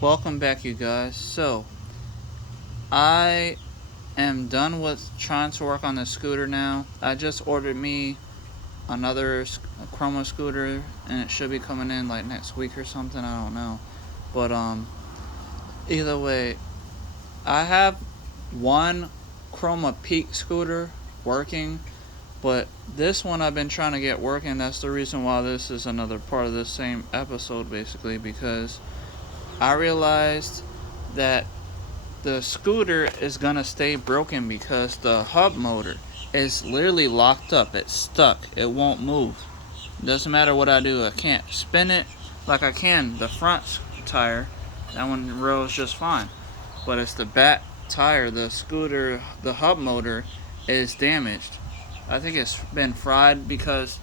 Welcome back, you guys. So, I am done with trying to work on the scooter now. I just ordered me another Chroma scooter, and it should be coming in like next week or something. I don't know. But, either way, I have one Chroma Peak scooter working, but this one I've been trying to get working. That's the reason why this is another part of the same episode, basically, because I realized that the scooter is gonna stay broken because the hub motor is literally locked up. It's stuck. It won't move. Doesn't matter what I do. I can't spin it like I can the front tire. That one rolls just fine. But it's the back tire, the scooter, the hub motor is damaged. I think it's been fried because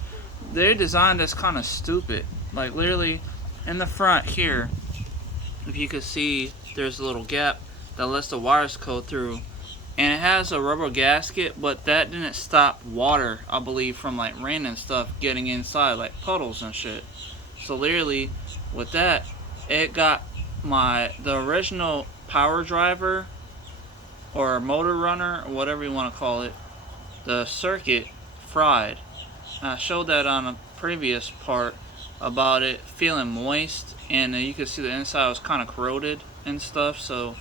they designed this kind of stupid. Like literally in the front here, if you could see, there's a little gap that lets the wires go through, and it has a rubber gasket, but that didn't stop water, I believe, from like rain and stuff getting inside, like puddles and shit. So literally, with that, it got the original power driver or motor runner, or whatever you want to call it, the circuit fried. I showed that on a previous part about it feeling moist, and you could see the inside was kind of corroded and stuff. So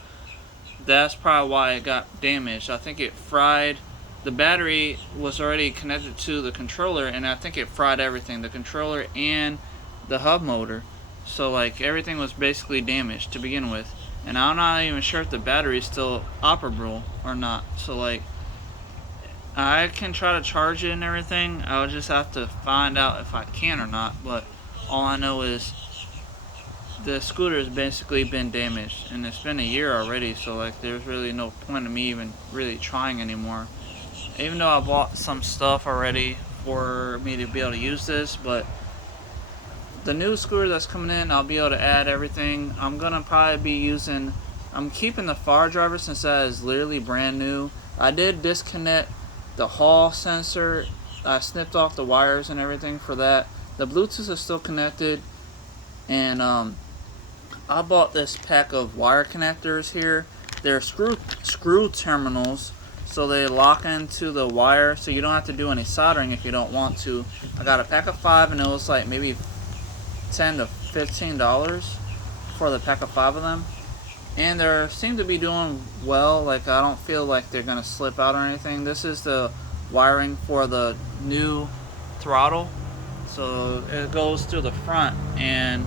that's probably why it got damaged. I think it fried. The battery was already connected to the controller, and I think it fried everything, the controller and the hub motor. So like everything was basically damaged to begin with, and I'm not even sure if the battery is still operable or not. So like I can try to charge it and everything. I'll just have to find out if I can or not. But all I know is the scooter has basically been damaged, and it's been a year already. So like, there's really no point in me even really trying anymore. Even though I bought some stuff already for me to be able to use this, but the new scooter that's coming in, I'll be able to add everything. I'm gonna probably be using. I'm keeping the far driver since that is literally brand new. I did disconnect the hall sensor. I snipped off the wires and everything for that. The Bluetooth is still connected, and I bought this pack of wire connectors here. They're screw terminals, so they lock into the wire, so you don't have to do any soldering if you don't want to. I got a pack of 5, and it was like maybe $10 to $15 for the pack of 5 of them. And they seem to be doing well. Like, I don't feel like they're gonna slip out or anything. This is the wiring for the new throttle, so it goes through the front, and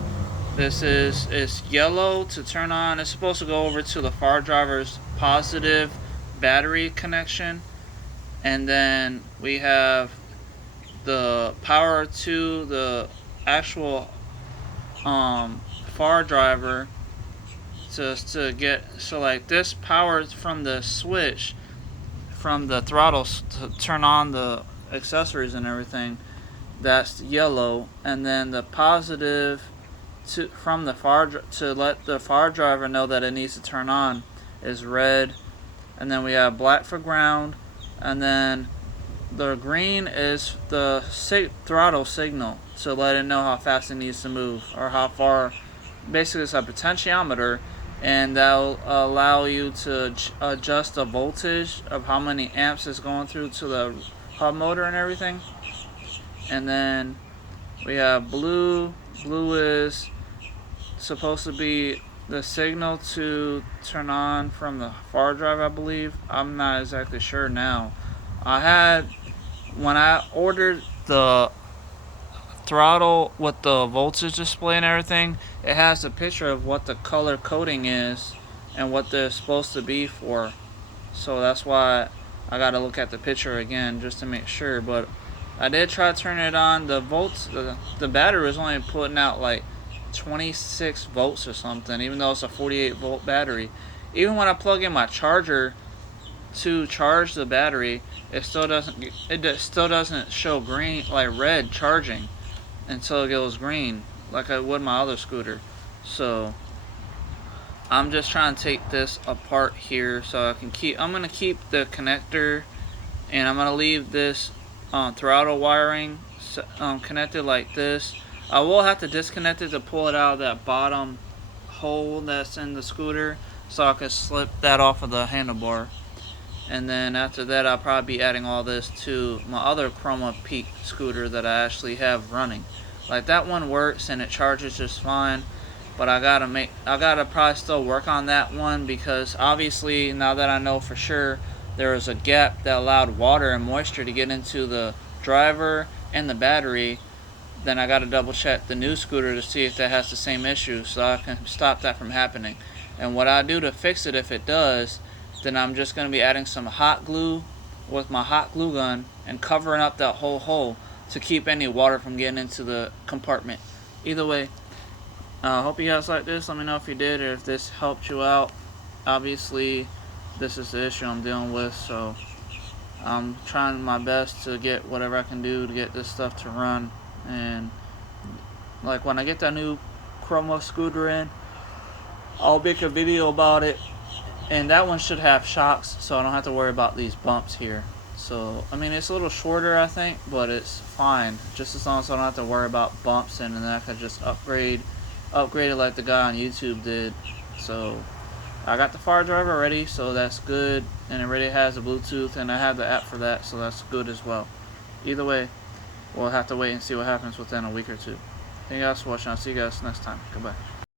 this is it's yellow to turn on. It's supposed to go over to the far driver's positive battery connection, and then we have the power to the actual far driver to get, so like this power from the switch from the throttle to turn on the accessories and everything. That's yellow, and then the positive from the to let the far driver know that it needs to turn on is red, and then we have black for ground, and then the green is the throttle signal to let it know how fast it needs to move or how far. Basically, it's a potentiometer, and that'll allow you to adjust the voltage of how many amps is going through to the hub motor and everything. And then we have blue. Blue is supposed to be the signal to turn on from the far drive, I believe. I'm not exactly sure now. When I ordered the throttle with the voltage display and everything, it has a picture of what the color coding is and what they're supposed to be for. So that's why I gotta look at the picture again just to make sure. But I did try to turn it on. The battery was only putting out like 26 volts or something, even though it's a 48 volt battery. Even when I plug in my charger to charge the battery, it still doesn't show green, like red charging, until it goes green, like I would my other scooter. So I'm just trying to take this apart here so I'm gonna keep the connector, and I'm gonna leave this throttle wiring connected like this. I will have to disconnect it to pull it out of that bottom hole that's in the scooter so I could slip that off of the handlebar. And then after that, I'll probably be adding all this to my other Chroma Peak scooter that I actually have running. Like, that one works and it charges just fine, but I gotta probably still work on that one, because obviously now that I know for sure there was a gap that allowed water and moisture to get into the driver and the battery, then I gotta double check the new scooter to see if that has the same issue so I can stop that from happening. And what I do to fix it, if it does, then I'm just going to be adding some hot glue with my hot glue gun and covering up that whole hole to keep any water from getting into the compartment. Either way, I hope you guys like this. Let me know if you did, or if this helped you out. Obviously, this is the issue I'm dealing with, so I'm trying my best to get whatever I can do to get this stuff to run. And like, when I get that new Chroma scooter in, I'll make a video about it. And that one should have shocks, so I don't have to worry about these bumps here. So, I mean, it's a little shorter, I think, but it's fine. Just as long as I don't have to worry about bumps, and then I can just upgrade it like the guy on YouTube did. So, I got the fire driver ready, so that's good. And it already has a Bluetooth, and I have the app for that, so that's good as well. Either way, we'll have to wait and see what happens within a week or two. Thank you guys for watching. I'll see you guys next time. Goodbye.